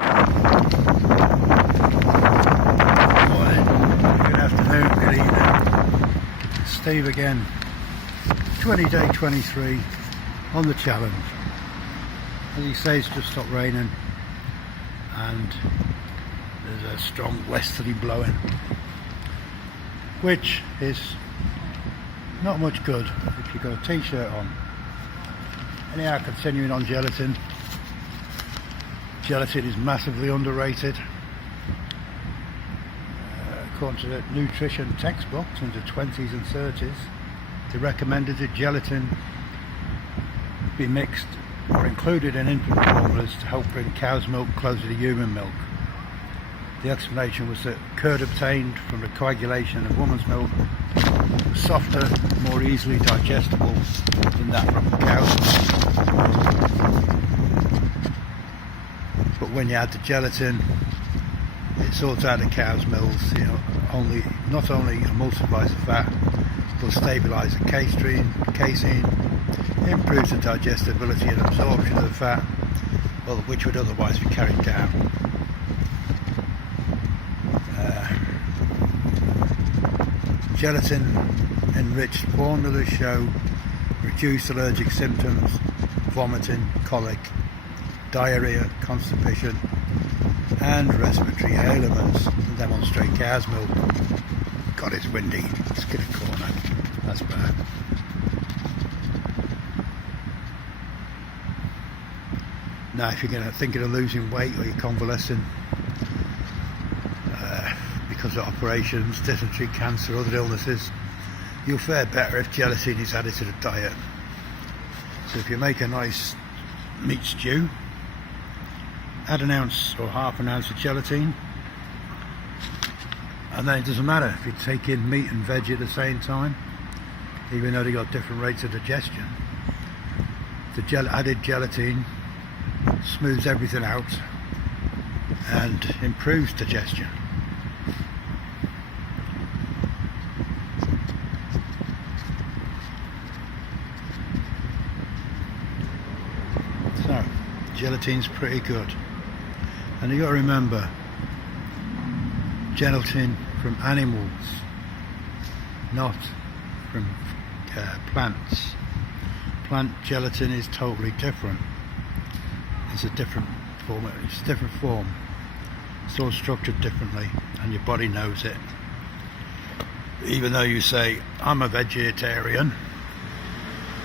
Morning, good afternoon, good evening. Steve again. 20 day 23 on the challenge. As he says, it's just stopped raining and there's a strong westerly blowing, which is not much good if you've got a t-shirt on. Anyhow, continuing on gelatin. Gelatin is massively underrated. According to the nutrition textbooks in the 20s and 30s, they recommended that gelatin be mixed or included in infant formulas to help bring cow's milk closer to human milk. The explanation was that curd obtained from the coagulation of woman's milk was softer, more easily digestible than that from cow's milk. But when you add the gelatin, it sorts out the cow's milk, not only emulsifies the fat, but stabilises the casein, improves the digestibility and absorption of the fat, which would otherwise be carried down. Gelatin enriched formulas show reduced allergic symptoms, vomiting, colic, diarrhea, constipation and respiratory ailments, and demonstrate cow's milk. God, it's windy. Let's get a corner. That's bad. Now, if you're going to thinking of losing weight or you're convalescing because of operations, dysentery, cancer, other illnesses, you'll fare better if gelatin is added to the diet. So if you make a nice meat stew, add an ounce or half an ounce of gelatin, and then it doesn't matter if you take in meat and veg at the same time, even though they got different rates of digestion. The added gelatin smooths everything out and improves digestion. So, gelatin's pretty good. And you got to remember, gelatin from animals, not from plants. Plant gelatin is totally different. It's a different form. It's a different form. It's all structured differently, and your body knows it. Even though you say, I'm a vegetarian,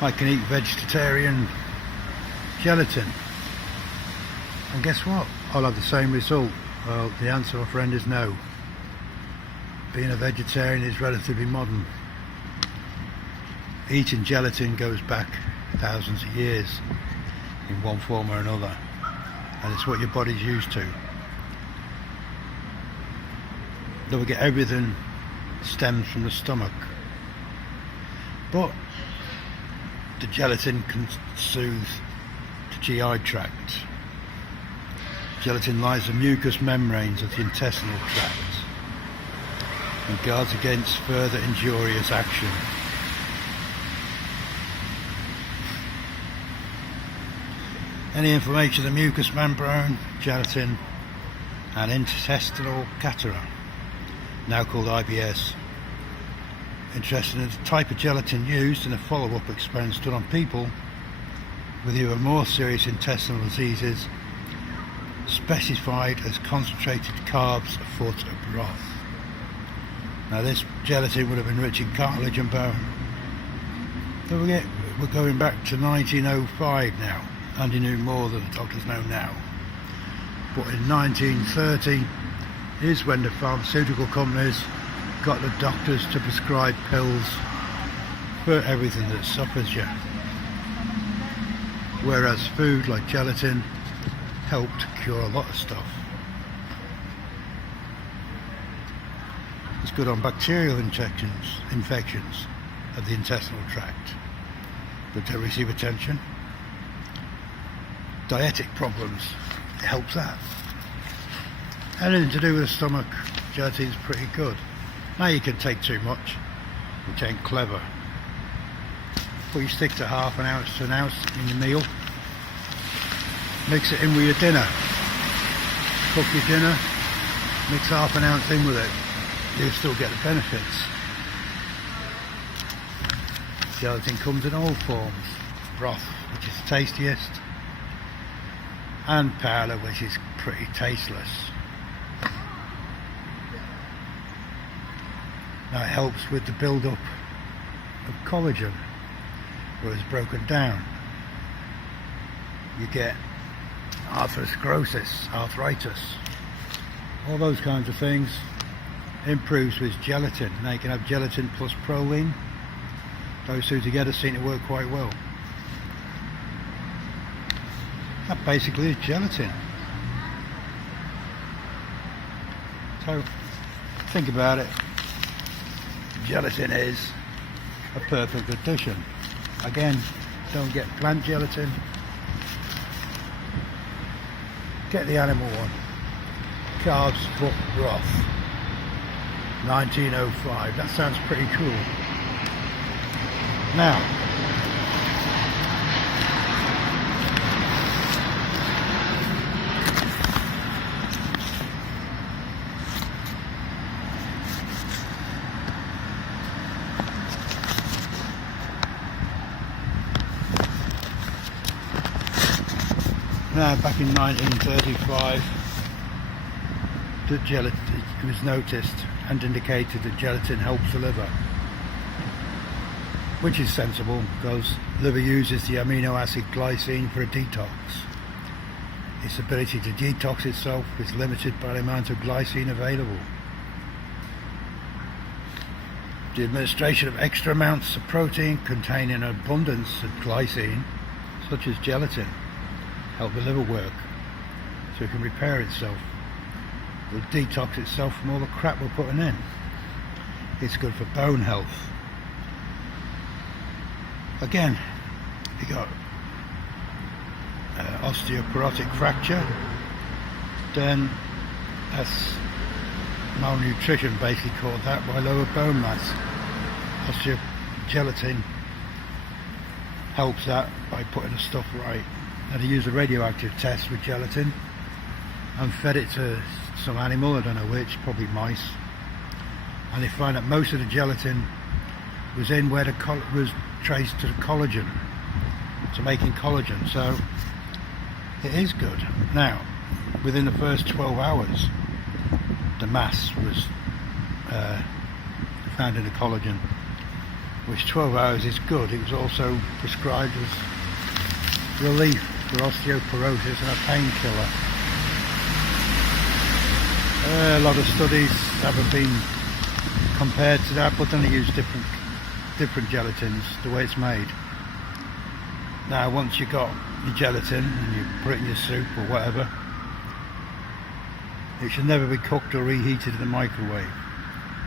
I can eat vegetarian gelatin. And guess what? I'll have the same result. Well, the answer, my friend, is no. Being a vegetarian is relatively modern. Eating gelatin goes back thousands of years in one form or another, and it's what your body's used to. Don't forget, everything stems from the stomach, but the gelatin can soothe the GI tract. Gelatin lies the mucous membranes of the intestinal tract and guards against further injurious action. Any inflammation of the mucous membrane, gelatin, and intestinal catheter, now called IBS. Interested in the type of gelatin used in a follow-up experiment done on people with either more serious intestinal diseases, specified as concentrated carbs afoot of broth. Now, this gelatin would have been rich in cartilage and bone. Don't forget, we're going back to 1905 now, and he knew more than the doctors know now. But in 1930 is when the pharmaceutical companies got the doctors to prescribe pills for everything that suffers you, whereas food like gelatin helped cure a lot of stuff. It's good on bacterial infections of the intestinal tract that don't receive attention. Dietic problems, it helps that. Anything to do with the stomach, gelatin's pretty good. Now you can take too much, which ain't clever. But you stick to half an ounce to an ounce in your meal. Mix it in with your dinner. cook your dinner, mix half an ounce in with it, you still get the benefits. Gelatin comes in all forms: broth, which is tastiest, and powder, which is pretty tasteless. Now it helps with the build-up of collagen, where it's broken down. You get atherosclerosis, arthritis, all those kinds of things. Improves with gelatin. Now you can have gelatin plus proline. Those two together seem to work quite well. That basically is gelatin. So think about it. Gelatin is a perfect addition. Again, don't get plant gelatin. Get the animal one. Calves foot broth. 1905. That sounds pretty cool. Now, back in 1935, the gelatin, it was noticed and indicated that gelatin helps the liver, which is sensible because liver uses the amino acid glycine for a detox. Its ability to detox itself is limited by the amount of glycine available. The administration of extra amounts of protein containing an abundance of glycine, such as gelatin, help the liver work so it can repair itself. It will detox itself from all the crap we're putting in. It's good for bone health. Again, you got osteoporotic fracture, then that's malnutrition, basically called that, by lower bone mass. Gelatin helps that by putting the stuff right. Now they use a radioactive test with gelatin and fed it to some animal, I don't know which, probably mice, and they find that most of the gelatin was in where was traced to the collagen, to making collagen, so it is good. Now, within the first 12 hours, the mass was found in the collagen, which 12 hours is good. It was also prescribed as relief for osteoporosis and a painkiller. A lot of studies haven't been compared to that, but then they use different gelatins, the way it's made. Now once you got your gelatin and you put it in your soup or whatever, it should never be cooked or reheated in the microwave,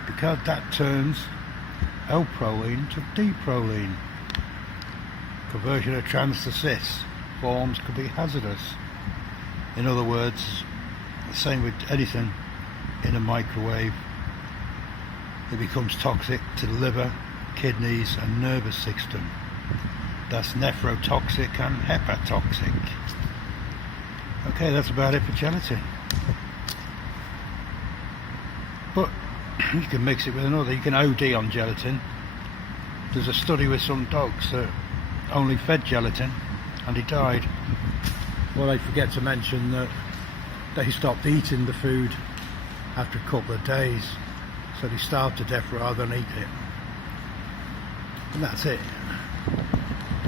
because that turns L-proline to D-proline. Conversion of trans to cis forms could be hazardous. In other words, the same with anything in a microwave, it becomes toxic to the liver, kidneys and nervous system. That's nephrotoxic and hepatotoxic. Okay, that's about it for gelatin. But you can mix it with another. You can OD on gelatin. There's a study with some dogs that only fed gelatin and he died. Well, they forget to mention that they stopped eating the food after a couple of days, so they starved to death rather than eat it. And that's it.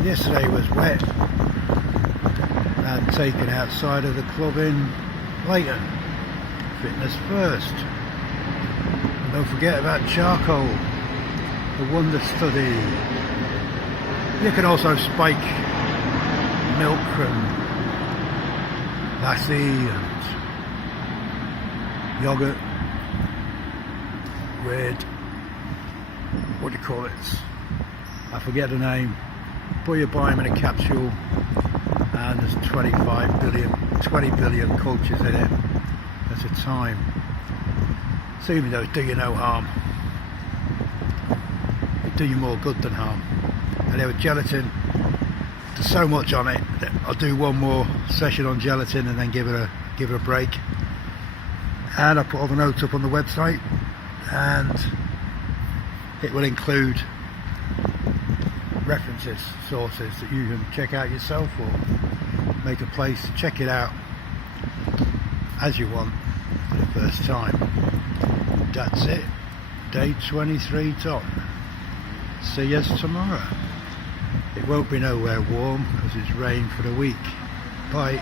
Yesterday was wet and taken outside of the club in Gelatin. Fitness first. And don't forget about charcoal, the wonder study. You can also spike milk from lassi and yogurt with, what do you call it? I forget the name, but you buy them in a capsule and there's 20 billion cultures in it at a time. So even though it's do you no harm, it do you more good than harm. And with gelatin, there's so much on it that I'll do one more session on gelatin and then give it a break. and I'll put all the notes up on the website, and it will include references, sources that you can check out yourself or make a place to check it out as you want for the first time. That's it. Day 23 done. See you tomorrow. It won't be nowhere warm because it's rain for the week. Bye.